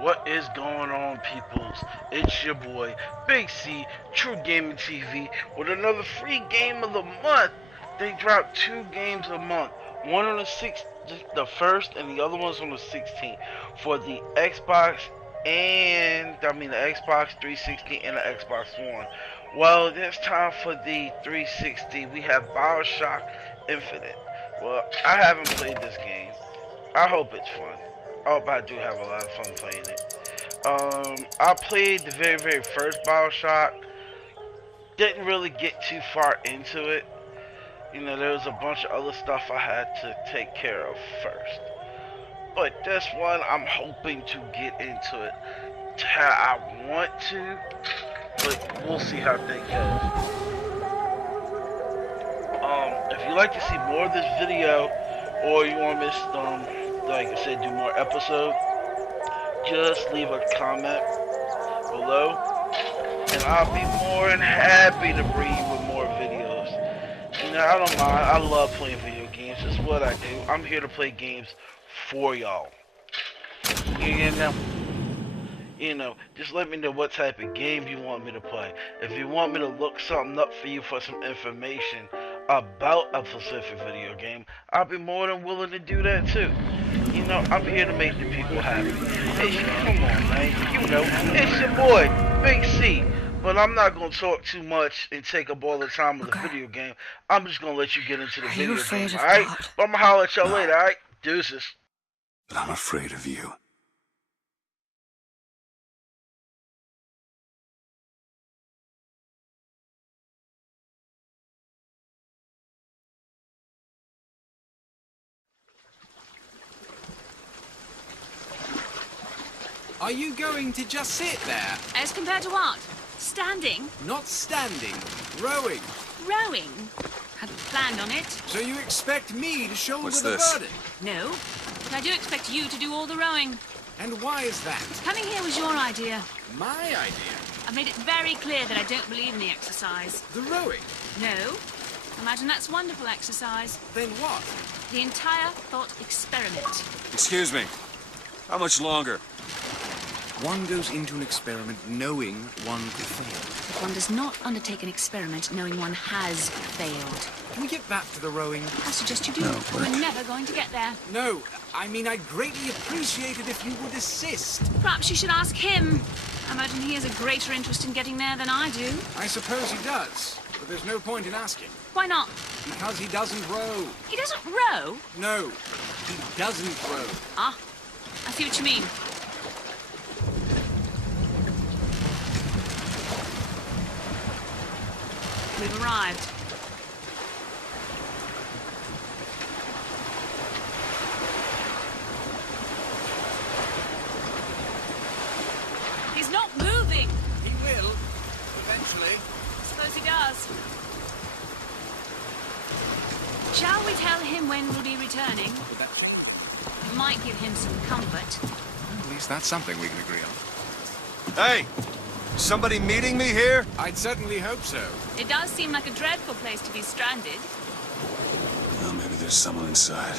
What is going on, peoples? It's your boy, Big C, True Gaming TV, with another free game of the month. They drop two games a month, one on the 6th, the first, and the other one's on the 16th for the Xbox the Xbox 360 and the Xbox One. Well, this time for the 360, we have BioShock Infinite. Well, I haven't played this game. I hope it's fun. I hope I do have a lot of fun playing it. I played the very first BioShock. Didn't really get too far into it. You know, there was a bunch of other stuff I had to take care of first. But this one, I'm hoping to get into it how I want to, but we'll see how things goes. If you'd like to see more of this video, or you want me to, like I said, do more episodes, just leave a comment below, and I'll be more than happy to bring you with more videos. You know, I don't mind. I love playing video games. It's what I do. I'm here to play games for y'all. You know, just let me know what type of game you want me to play. If you want me to look something up for you for some information about a specific video game, I'll be more than willing to do that too. You know, I'm here to make the people happy. Come on, man. You know, it's your boy, Big C. But I'm not going to talk too much and take up all the time of the video game. I'm just going to let you get into the video game, alright? But I'm going to holler at y'all later, alright? Deuces. I'm afraid of you. Are you going to just sit there? As compared to what? Standing? Not standing, rowing. Rowing? Hadn't planned on it. So you expect me to shoulder What's the this? burden? No, but I do expect you to do all the rowing. And why is that? Coming here was your idea. My idea? I've made it very clear that I don't believe in the exercise. The rowing? No? Imagine that's wonderful exercise. Then what? The entire thought experiment. Excuse me. How much longer? One goes into an experiment knowing one could fail. But one does not undertake an experiment knowing one has failed. Can we get back to the rowing? I suggest you do. No, We're never going to get there. No, I mean I'd greatly appreciate it if you would assist. Perhaps you should ask him. I imagine he has a greater interest in getting there than I do. I suppose he does, but there's no point in asking. Why not? Because he doesn't row. He doesn't row. No, he doesn't row. Ah, I see what you mean. We've arrived. He's not moving. He will, eventually. Suppose he does. Shall we tell him when we'll be returning? Would that change? It might give him some comfort. At least that's something we can agree on. Hey! Somebody meeting me here? I'd certainly hope so. It does seem like a dreadful place to be stranded. Well, maybe there's someone inside.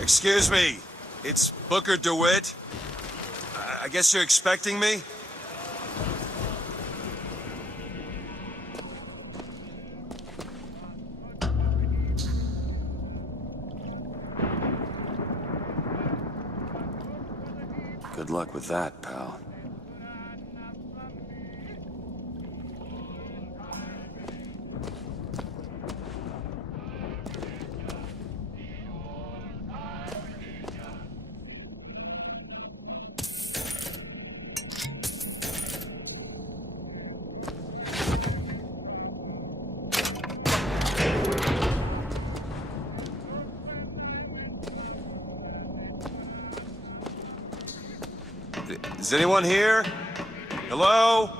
Excuse me. It's Booker DeWitt. I guess you're expecting me? Good luck with that, pal. Is anyone here? Hello?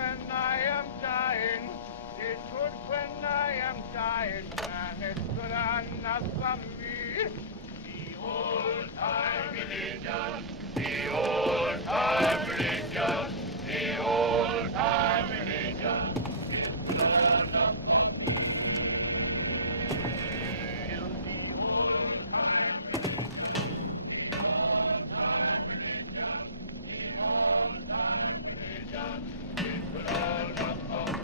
when I am dying. It's good when I am dying. And it's good enough for me. The old time religion. The old time religion. The old time religion. It's none upon me. The old time religion. The old time religion. The old time religion. It's none upon me.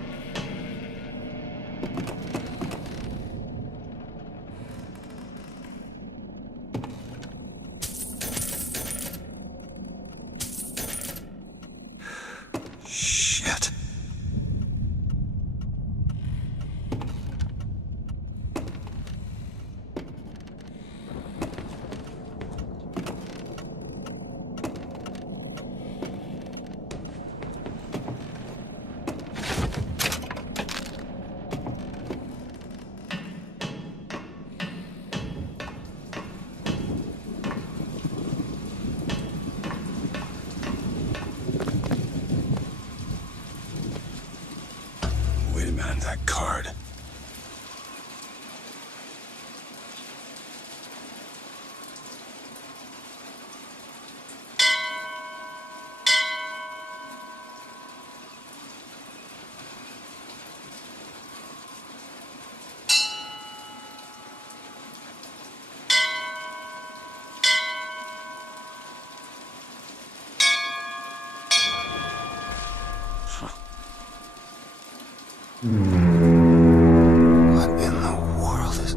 Shit. Wait a minute, that card. What in the world is...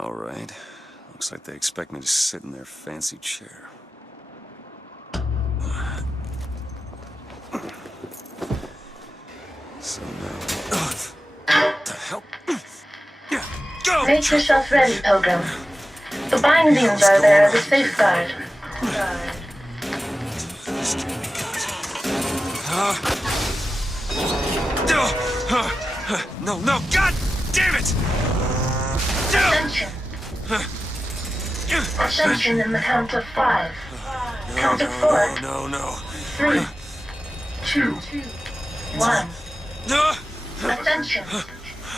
All right. Looks like they expect me to sit in their fancy chair. So now... What the hell? Go! Make yourself ready, Pilgrim. The bindings are there as a safeguard. No, no, God damn it! Ascension. Ascension in the count of 5. Count of 4. No. 3, 2, 1. No! Ascension.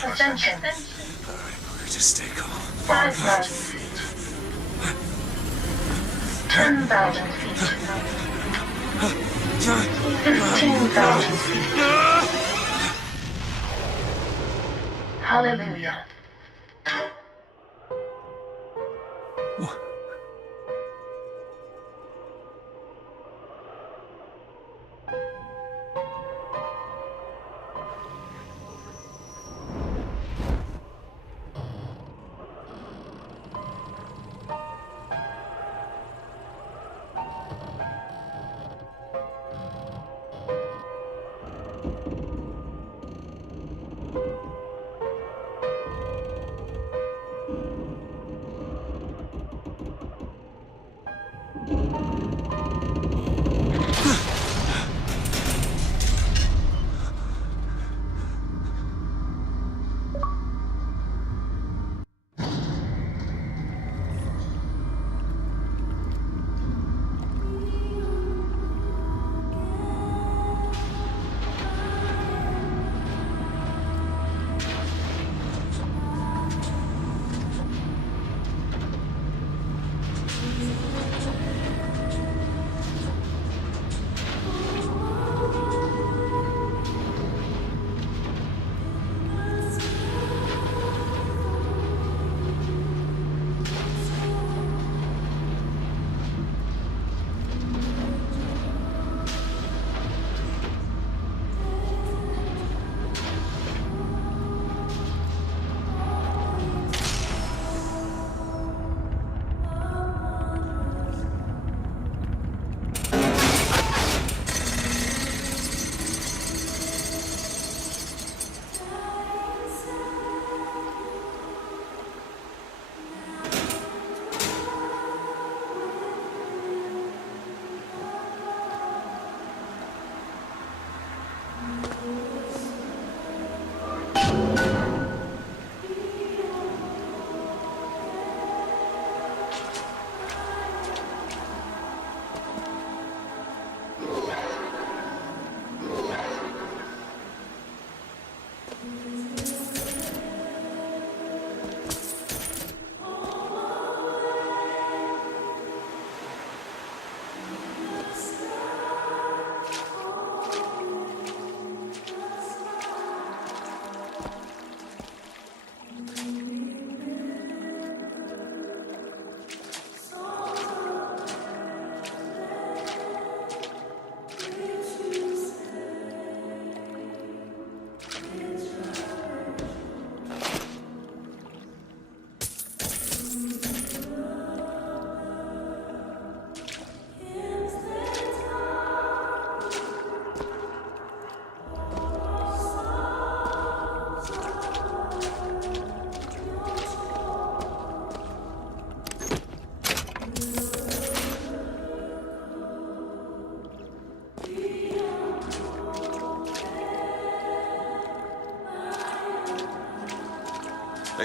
Ascension. We're just stay calm. 5,000 feet. 10,000 feet. 15,000 feet. Hallelujah.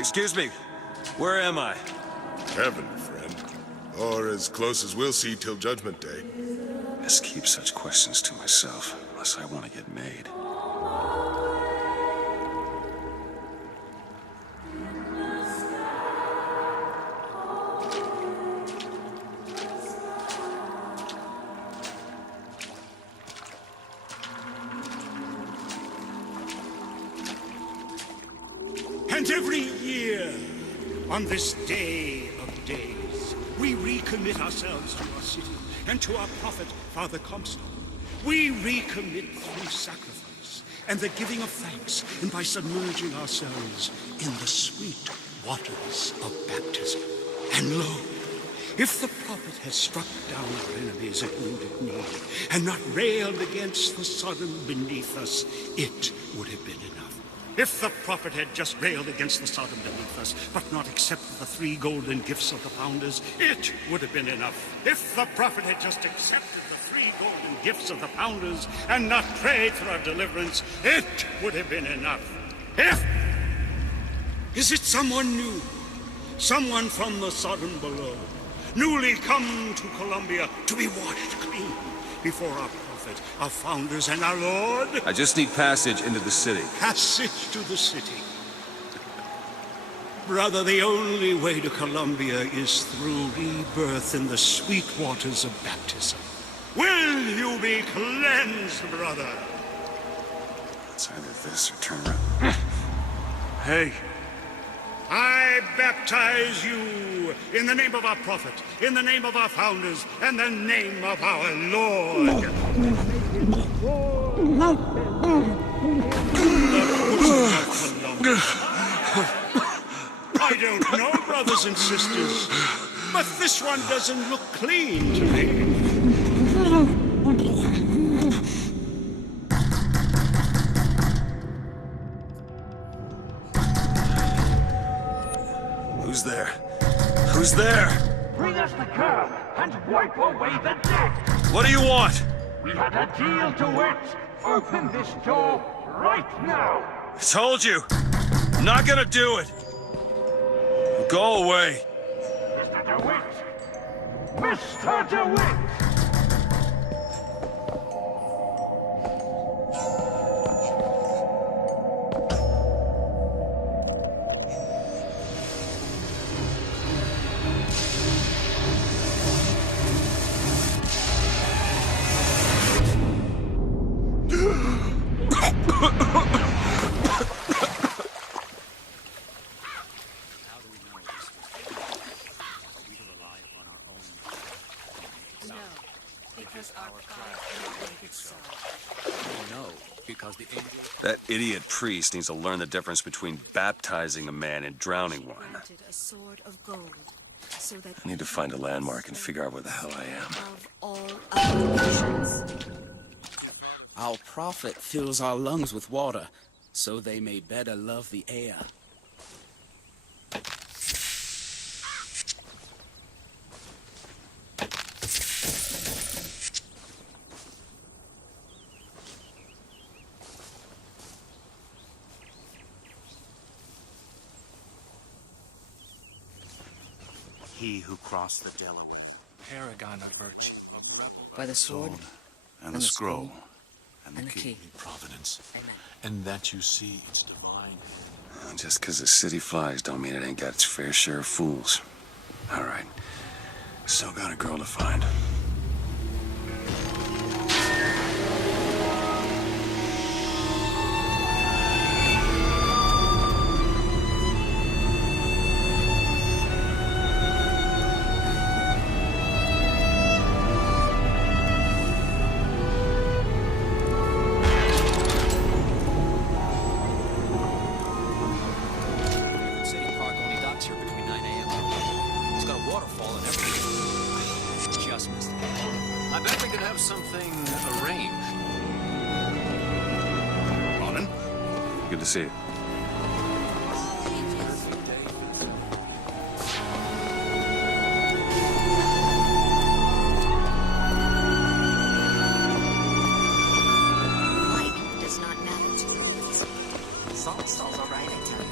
Excuse me, where am I? Heaven, friend. Or as close as we'll see till Judgment Day. Best keep such questions to myself, unless I want to get made. And every year, on this day of days, we recommit ourselves to our city and to our prophet, Father Comstock. We recommit through sacrifice and the giving of thanks, and by submerging ourselves in the sweet waters of baptism. And lo, if the prophet had struck down our enemies at wounded knee and not railed against the Sodom beneath us, it would have been enough. If the prophet had just railed against the Sodom beneath us, but not accepted the 3 golden gifts of the founders, it would have been enough. If the prophet had just accepted the 3 golden gifts of the founders and not prayed for our deliverance, it would have been enough. If... Is it someone new? Someone from the Sodom below, newly come to Columbia to be washed clean before our prophet, our founders, and our Lord? I just need passage into the city. Passage to the city. Brother, the only way to Columbia is through rebirth in the sweet waters of baptism. Will you be cleansed, brother? It's either this or turn around. Hey! I baptize you in the name of our prophet, in the name of our founders, and the name of our Lord. I don't know, brothers and sisters, but this one doesn't look clean to me. Who's there? Who's there? Bring us the curb and wipe away the debt! What do you want? We had a deal to it! Open this door right now! I told you! I'm not gonna do it! Go away! Mr. DeWitt! Mr. DeWitt! That idiot priest needs to learn the difference between baptizing a man and drowning one. A sword of gold, so that I need to find a landmark and figure out where the hell I am. of all other nations. Our prophet fills our lungs with water, so they may better love the air. He who crossed the Delaware, paragon of virtue, a rebel By the sword, and the scroll, and the and the key. key. Providence, Amen. and that you see it's divine. Just because the city flies don't mean it ain't got its fair share of fools. All right. Still got a girl to find. Good to see you. Light does not matter to humans. Salt stalls all right, I tell you.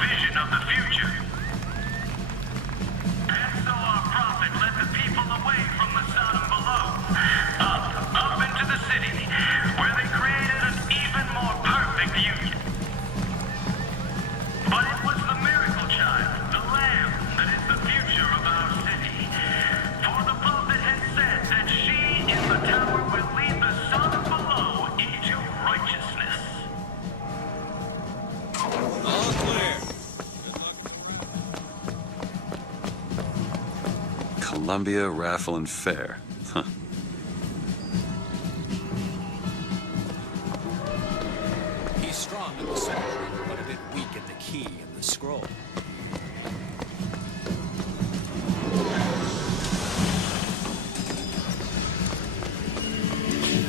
vision of the future. And so our prophet led the people away from the Sodom below, up into the city, where they created an even more perfect union. But it was the miracle child, the lamb, that is the future of our city. For the prophet had said that she in the tower will lead the Sodom below into righteousness. All clear. Columbia Raffle and Fair. Huh. He's strong in the sword, but a bit weak at the key and the scroll.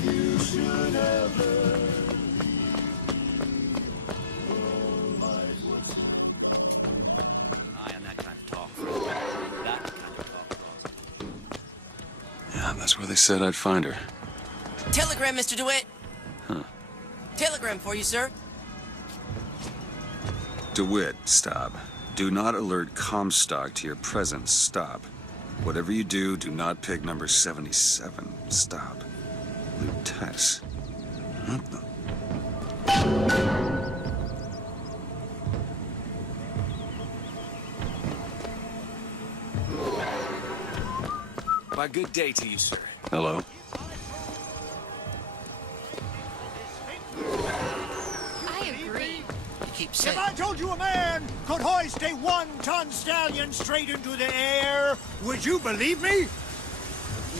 You should have heard. Eye on that kind of talk. That kind of talk. Yeah, that's where they said I'd find her. Telegram, Mr. DeWitt. Huh. Telegram for you, sir. DeWitt, stop. Do not alert Comstock to your presence. Stop. Whatever you do, do not pick number 77. Stop. Lutess. What the? Why, good day to you, sir. Hello? I agree. Keep If saying. I told you a man could hoist a one-ton stallion straight into the air, would you believe me?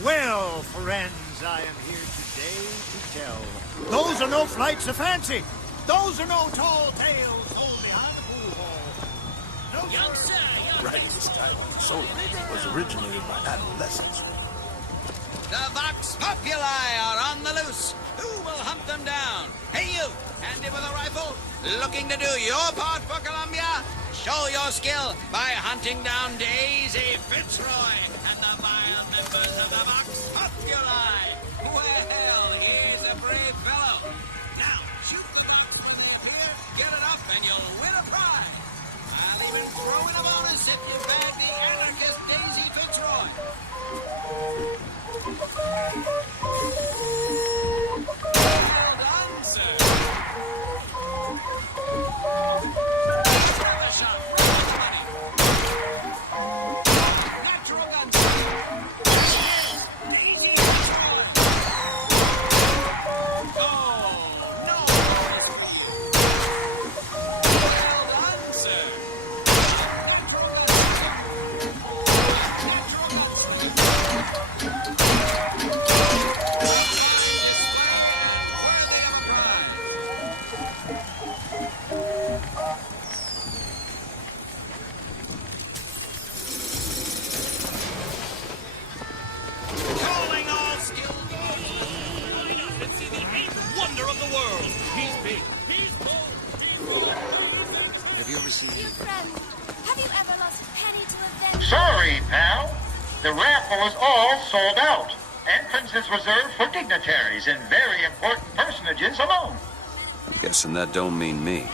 Well, friends, I am here today to tell. Those are no flights of fancy. Those are no tall tales told behind the pool hall. No, Young sir. sir, young Writing style of solar was originated by adolescents. The Vox Populi are on the loose. Who will hunt them down? Hey, you, handy with a rifle, looking to do your part for Columbia? Show your skill by hunting down Daisy Fitzroy and the vile members of the Vox Populi. Well, he's a brave fellow. Now, shoot. Here, get it up and you'll win a prize. I'll even throw in a bonus if you bag the anarchist Daisy Fitzroy. Well done, sir. The shot from the money. Natural gun. Daisy Fitzroy. Oh, no. Well done, sir. Natural gun. Calling all skilled line up and see the eighth wonder of the world. He's big. He's bold. Have you ever seen Dear friend, have you ever lost a penny to a vendor? Sorry, pal. The raffle is all sold out. Entrance is reserved for dignitaries and very important personages alone. I'm guessing that don't mean me.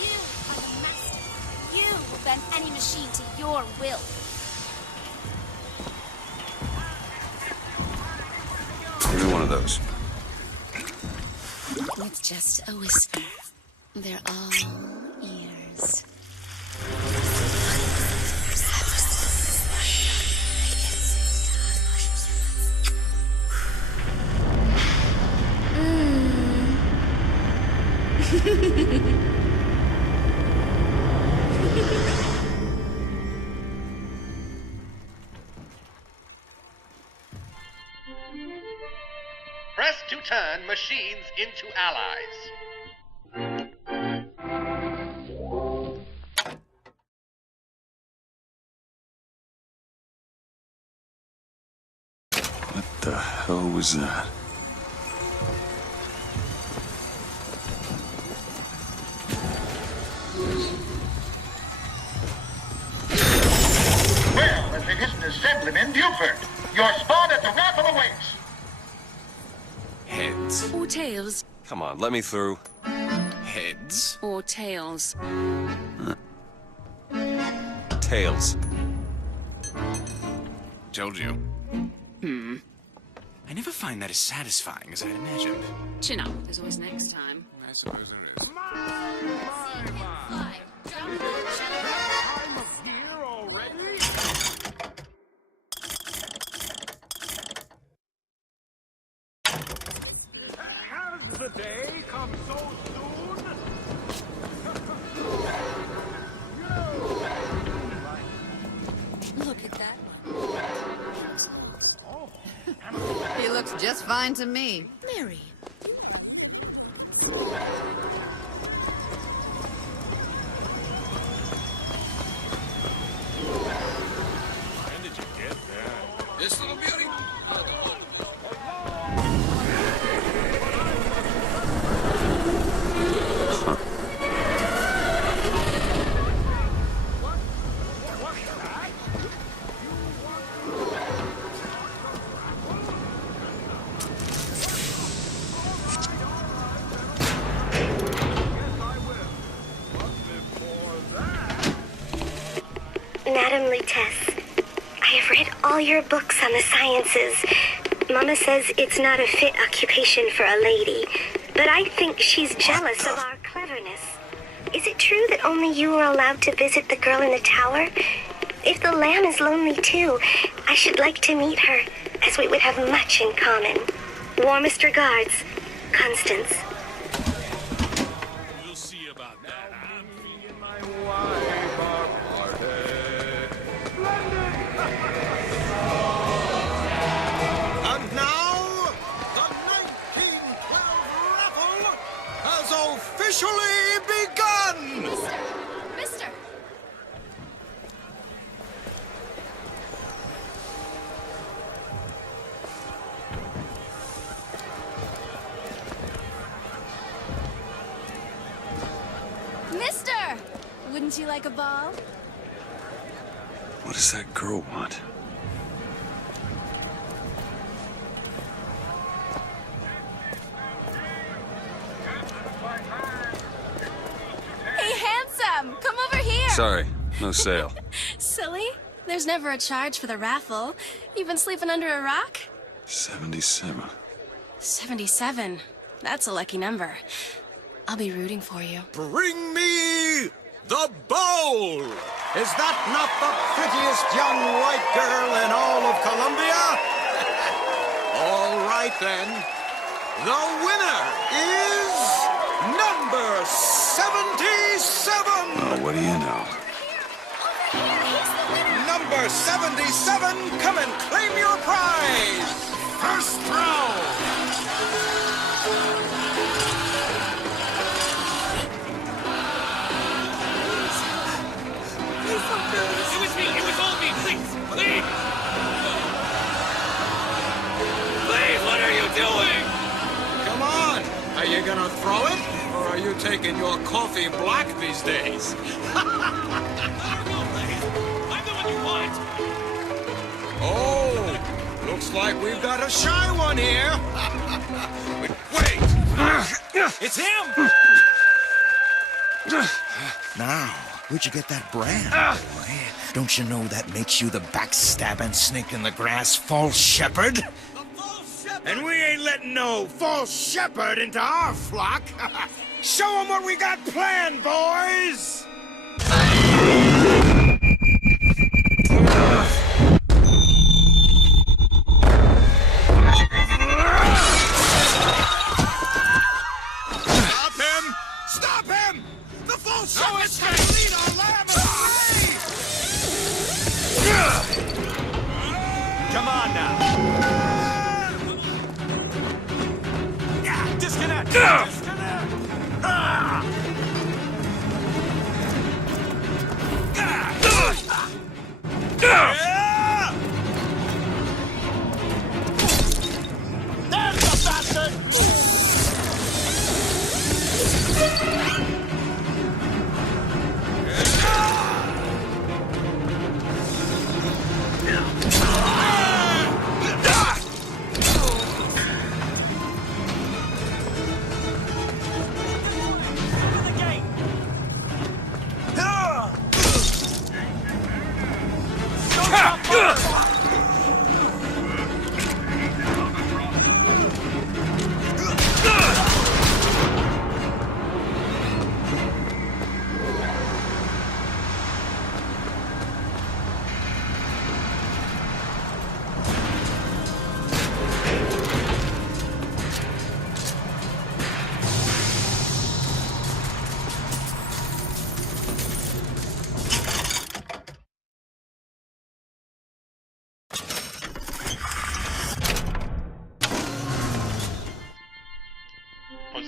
You are the master. You will bend any machine to your will. Give me one of those. It's just a whisper. They're all ears. Press to turn machines into allies. What the hell was that? Well, if it isn't Assemblyman Buford, your spot at the raffle awaits. Heads. Or tails. Come on, let me through. Heads? Or tails. Huh. tails. Told you. I never find that as satisfying as I'd imagined. Chin up. There's always next time. I suppose there is. Time of year already? Has the day come so soon? Look at that one. He looks just fine to me. Mary. When did you get that? This little beauty? Madam Lutece, I have read all your books on the sciences. Mama says it's not a fit occupation for a lady, but I think she's jealous of our cleverness. Is it true that only you are allowed to visit the girl in the tower? If the lamb is lonely too, I should like to meet her, as we would have much in common. Warmest regards, Constance. We'll see about that. Me and my wife are parted. And now, the 1912 raffle has officially begun! Mister! Mister! Wouldn't you like a ball? What does that girl want? Hey, handsome! Come over here! Sorry, no sale. Silly. There's never a charge for the raffle. You've been sleeping under a rock? 77. 77. That's a lucky number. I'll be rooting for you. Bring me the bowl! Is that not the prettiest young white girl in all of Columbia? All right then. The winner is number 77! Oh, what do you know? Number 77, come and claim your prize! First round! It was me! It was all me! Please! Please! Please, what are you doing? Come on! Are you gonna throw it? Or are you taking your coffee black these days? I'm the one you want! Oh! Looks like we've got a shy one here! Wait! It's him! Now, where'd you get that brand, boy? Don't you know that makes you the backstabbing snake in the grass false shepherd? And we ain't letting no false shepherd into our flock! Show them what we got planned, boys! Stop him! Stop him! The false shepherd's trying to lead our lamb astray! Come on now! Disconnect! Disconnect! There's the bastard!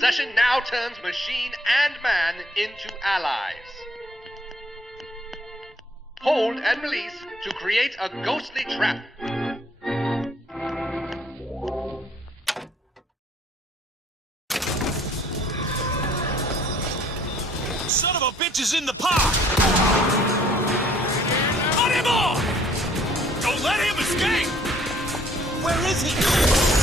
Possession now turns machine and man into allies. Hold and release to create a ghostly trap. Son of a bitch is in the park! Put him on! Don't let him escape! Where is he?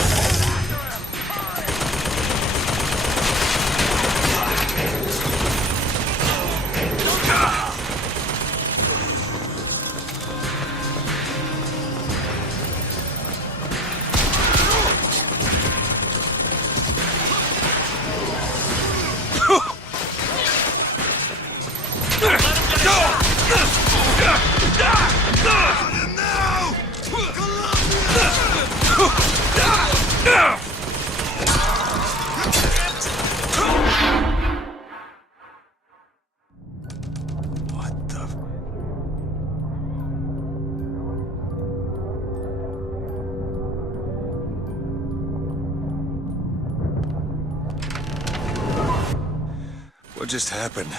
What the... What just happened?